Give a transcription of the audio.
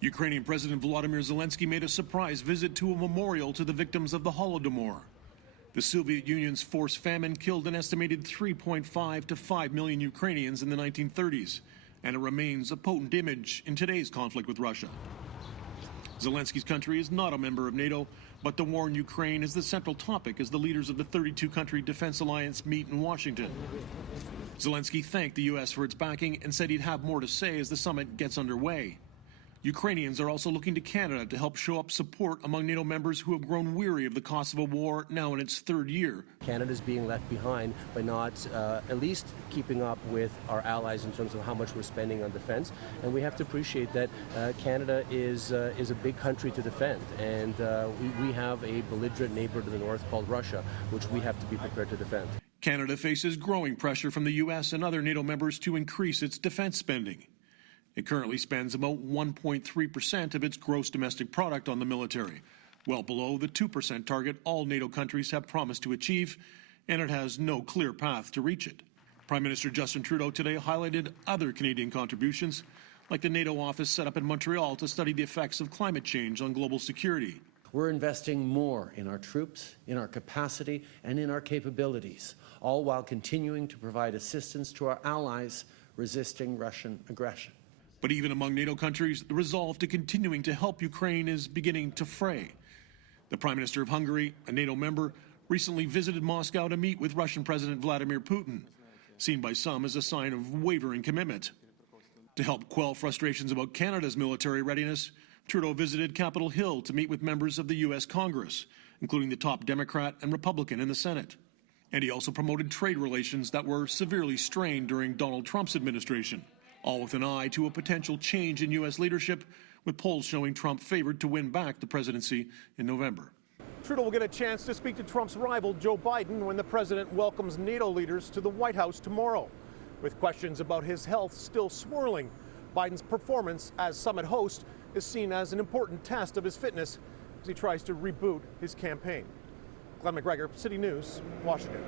Ukrainian President Volodymyr Zelensky made a surprise visit to a memorial to the victims of the Holodomor. The Soviet Union's forced famine killed an estimated 3.5 to 5 million Ukrainians in the 1930s, and it remains a potent image in today's conflict with Russia. Zelensky's country is not a member of NATO, but the war in Ukraine is the central topic as the leaders of the 32-country defense alliance meet in Washington. Zelensky thanked the U.S. for its backing and said he'd have more to say as the summit gets underway. Ukrainians are also looking to Canada to help show up support among NATO members who have grown weary of the cost of a war now in its third year. Canada's being left behind by not at least keeping up with our allies in terms of how much we're spending on defense. And we have to appreciate that Canada is a big country to defend. And we have a belligerent neighbor to the north called Russia, which we have to be prepared to defend. Canada faces growing pressure from the U.S. and other NATO members to increase its defense spending. It currently spends about 1.3% of its gross domestic product on the military, well below the 2% target all NATO countries have promised to achieve, and it has no clear path to reach it. Prime Minister Justin Trudeau today highlighted other Canadian contributions, like the NATO office set up in Montreal to study the effects of climate change on global security. We're investing more in our troops, in our capacity, and in our capabilities, all while continuing to provide assistance to our allies resisting Russian aggression. But even among NATO countries, the resolve to continuing to help Ukraine is beginning to fray. The Prime Minister of Hungary, a NATO member, recently visited Moscow to meet with Russian President Vladimir Putin, seen by some as a sign of wavering commitment. To help quell frustrations about Canada's military readiness, Trudeau visited Capitol Hill to meet with members of the U.S. Congress, including the top Democrat and Republican in the Senate. And he also promoted trade relations that were severely strained during Donald Trump's administration, all with an eye to a potential change in U.S. leadership, with polls showing Trump favored to win back the presidency in November. Trudeau will get a chance to speak to Trump's rival, Joe Biden, when the president welcomes NATO leaders to the White House tomorrow. With questions about his health still swirling, Biden's performance as summit host is seen as an important test of his fitness as he tries to reboot his campaign. Glen McGregor, City News, Washington.